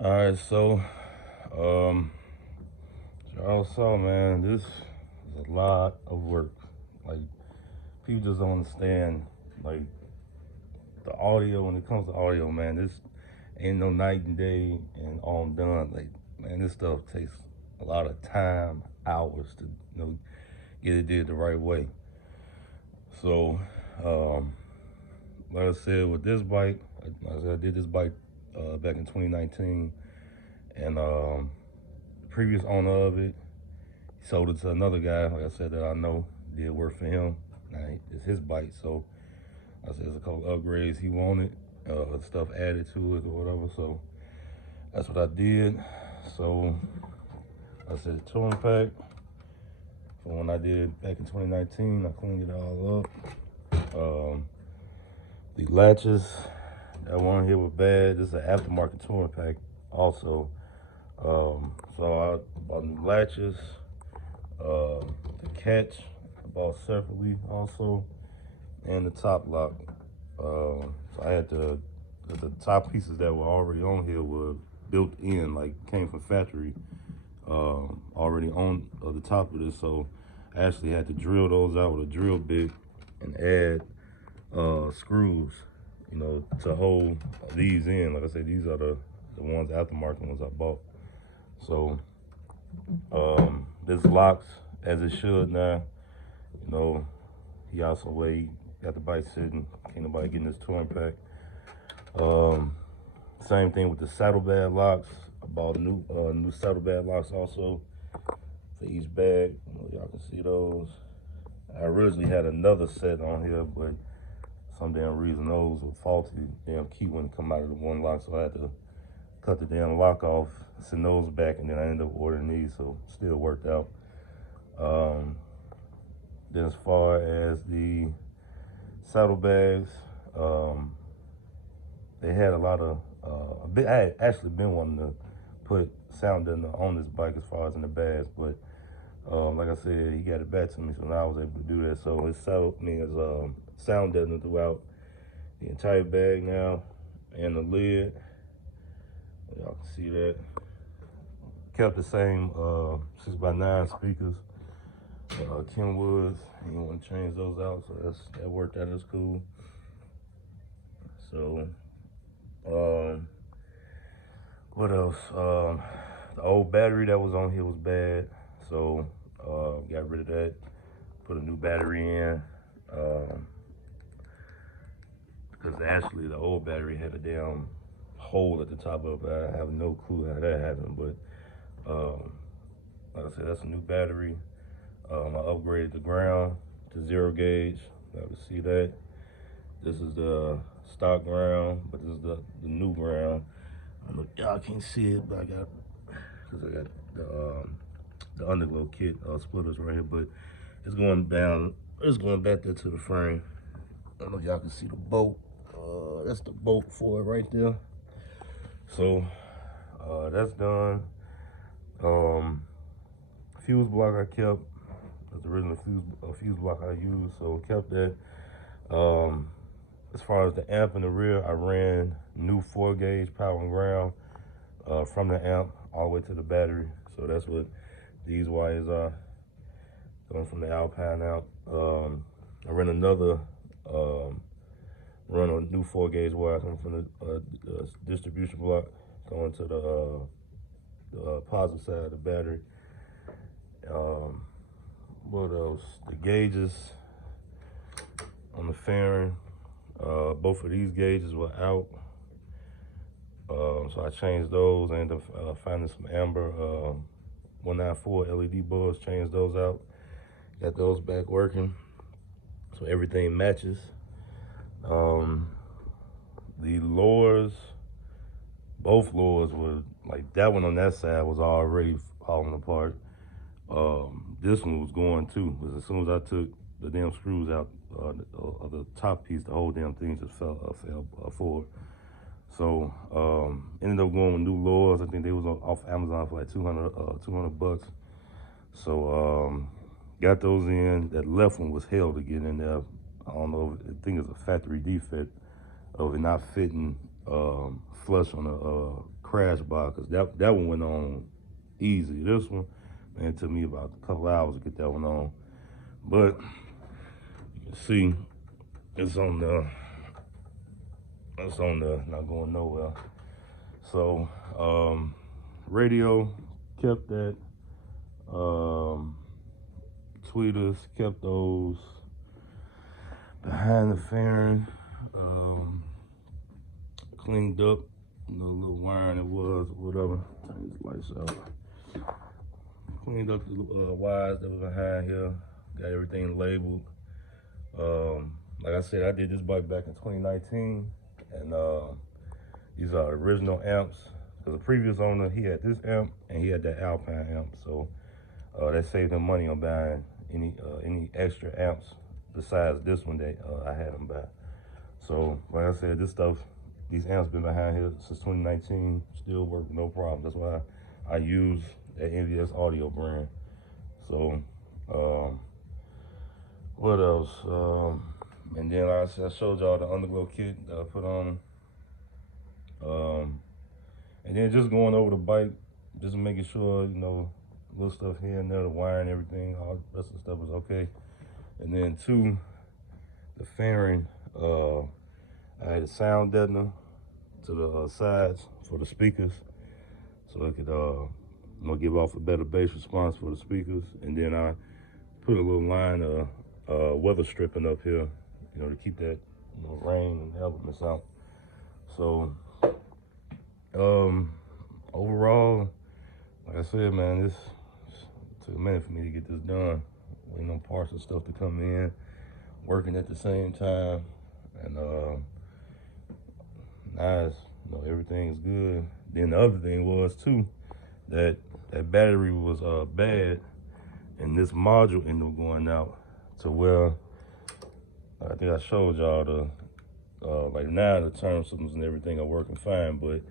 All right, so um, y'all saw, man, this is a lot of work. Like people just don't understand, like the audio. When it comes to audio, man, this ain't no night and day and all done. Like, man, this stuff takes a lot of time, hours to get it did the right way. So, um, like I said, with this bike, like I said, I did this bike back in 2019, and the previous owner of it, he sold it to another guy, like I said, that I know did work for him. Now it's his bike, so I said there's a couple upgrades he wanted, stuff added to it or whatever. So that's what I did. So I said touring pack from when I did it back in 2019. I cleaned it all up. The latches that one here were bad. This is an aftermarket touring pack also. So I bought new latches. The catch I bought separately also, and the top lock. So I had the top pieces that were already on here were built in, like came from factory, already on the top of this. So I actually had to drill those out with a drill bit and add screws, to hold these in. Like I said, these are the ones aftermarket ones I bought. So this locks as it should now. You know, he also got the bike sitting. Can't nobody getting this touring pack. Same thing with the saddlebag locks. I bought new saddlebag locks also for each bag. Y'all can see those. I originally had another set on here, but some damn reason those were faulty. Damn key wouldn't come out of the one lock, so I had to cut the damn lock off, send those back, and then I ended up ordering these, so still worked out. Then as far as the saddlebags, they had a lot of I had actually been wanting to put sound deadener on this bike as far as in the bags, but like I said, he got it back to me, so now I was able to do that. So it's sound deadener throughout the entire bag now, and the lid. Y'all can see that. Kept the same 6x9 speakers, Kenwoods. You don't want to change those out, so that worked out. That's cool. So, what else? The old battery that was on here was bad, so got rid of that. Put a new battery in. Because actually the old battery had a damn hole at the top of it. I have no clue how that happened, but like I said, that's a new battery. I upgraded the ground to 0 gauge. You can see that. This is the stock ground, but this is the new ground. Y'all can't see it, but I got the underglow kit splitters right here, but it's going down. It's going back there to the frame. I don't know if y'all can see the bolt. That's the bolt for it right there. So that's done. Fuse block I kept. That's the original fuse block I used, so kept that. As far as the amp in the rear, I ran new 4 gauge power and ground from the amp all the way to the battery. So that's what these wires are, going from the Alpine out. I ran a new 4 gauge wire coming from the distribution block going to the positive side of the battery. What else? The gauges on the fairing. Both of these gauges were out. So I changed those. I ended up finding some amber 194 LED bulbs, changed those out. Got those back working. So everything matches. The lowers, both lowers were like that one on that side was already falling apart. This one was going too, because as soon as I took the damn screws out of the top piece, the whole damn thing just fell forward. So ended up going with new lowers. I think they was off Amazon for like 200 bucks. So got those in. That left one was hell to get in there. I don't know. I think it's a factory defect of it not fitting flush on the crash bar, because that one went on easy. This one, man, it took me about a couple hours to get that one on. But you can see it's on the not going nowhere. So radio kept that. Tweeters kept those. Behind the fairing, cleaned up, little wiring it was, whatever. Turn these lights out. Cleaned up the wires that were behind here. Got everything labeled. Like I said, I did this bike back in 2019, and these are original amps. Because the previous owner, he had this amp and he had that Alpine amp, so that saved him money on buying any extra amps besides this one that I had him buy. So like I said, these amps been behind here since 2019, still work no problem. That's why I use that NVS audio brand. So what else? And then like I said, I showed y'all the underglow kit that I put on. And then just going over the bike, just making sure, little stuff here and there, the wire and everything, all the rest of the stuff is okay. And then two, the fairing, I had a sound deadener to the sides for the speakers, so it could give off a better bass response for the speakers. And then I put a little line of weather stripping up here, to keep that rain and elements out. So overall, like I said, man, this took a minute for me to get this done. Waiting on parts and stuff to come in, working at the same time, and nice. Everything's good. Then the other thing was too that battery was bad, and this module ended up going out to where I think I showed y'all like now the turn systems and everything are working fine, but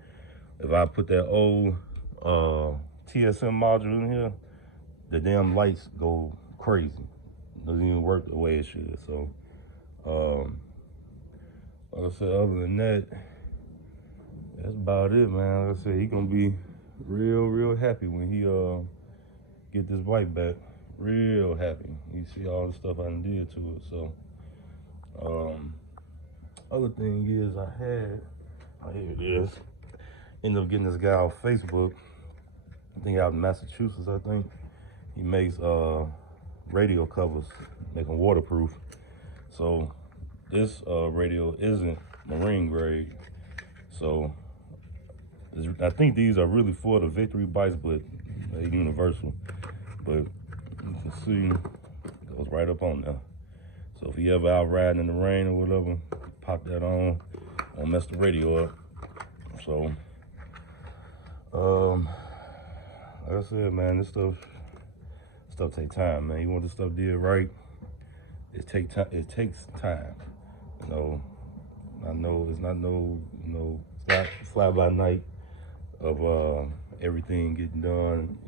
if I put that old TSM module in here, the damn lights go crazy. It doesn't even work the way it should. So like I said, other than that, that's about it, man. Like I said, he gonna be real happy when he get this bike back. Real happy. You see all the stuff I done did to it. So other thing is here it is. Ended up getting this guy off Facebook. I think out in Massachusetts, I think. He makes radio covers, make them waterproof. So this radio isn't marine grade. So I think these are really for the Victory bikes, but they're universal. But you can see it goes right up on there. So if you ever out riding in the rain or whatever, pop that on, won't mess the radio up. So like I said, man, this stuff take time, man. You want this stuff did right, it takes time. I know it's not fly by night of everything getting done,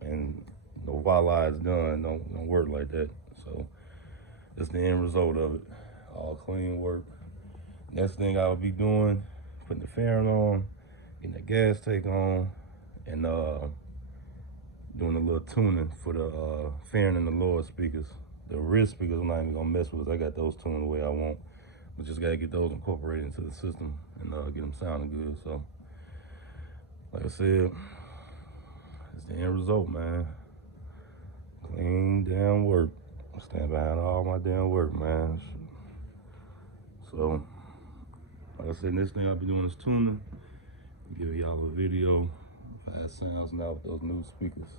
and voila, it's done. Don't work like that. So that's the end result of it. All clean work. Next thing I'll be doing, putting the fairing on, getting the gas tank on, and doing a little tuning for the fairing and the lower speakers. The rear speakers I'm not even gonna mess with. I got those tuned the way I want. But just gotta get those incorporated into the system and get them sounding good. So, like I said, it's the end result, man. Clean damn work. I stand behind all my damn work, man. So, like I said, next thing I'll be doing is tuning. Give y'all a video. How it sounds now with those new speakers.